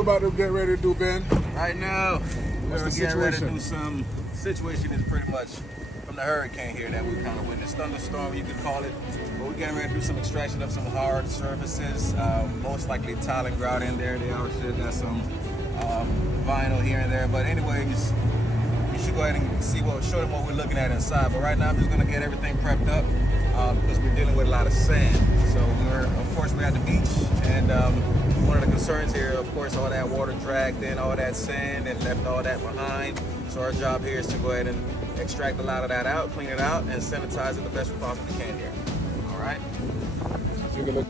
we about to get ready to do, Ben? Right now, What's the getting ready to situation? do some situation is pretty much from the hurricane here that we kind of witnessed. Thunderstorm, you could call it. But we're getting ready to do some extraction of some hard surfaces. Most likely tile and grout in there. They already got some vinyl here and there. But anyways, you should go ahead and show them what we're looking at inside. But right now, I'm just gonna get everything prepped up because we're dealing with a lot of sand. So of course, we're at the beach, and one of the concerns here, of course, all that water dragged in all that sand and left all that behind. So our job here is to go ahead and extract a lot of that out, clean it out, and sanitize it the best we possibly can here. All right? Take a look.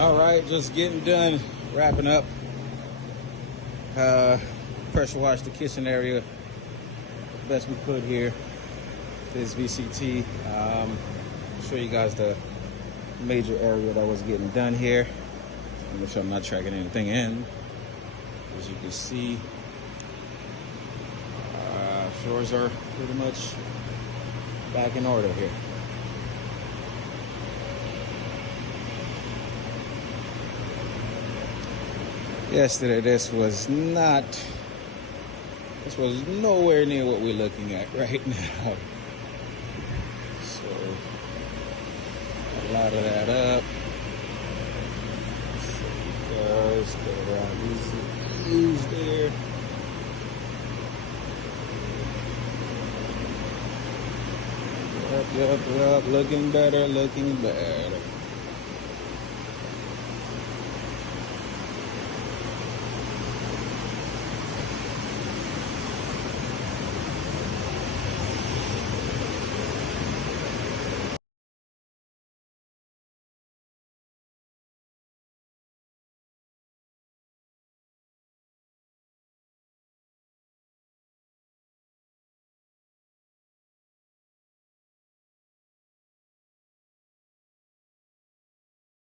All right, just getting done wrapping up. Pressure wash the kitchen area best we could here. This VCT. I'll show you guys the major area that was getting done here. Make sure I'm not tracking anything in. As you can see, floors are pretty much back in order here. Yesterday, this was nowhere near what we're looking at right now. So, a lot of that up. Let's go around these views there. Up, looking better, looking better.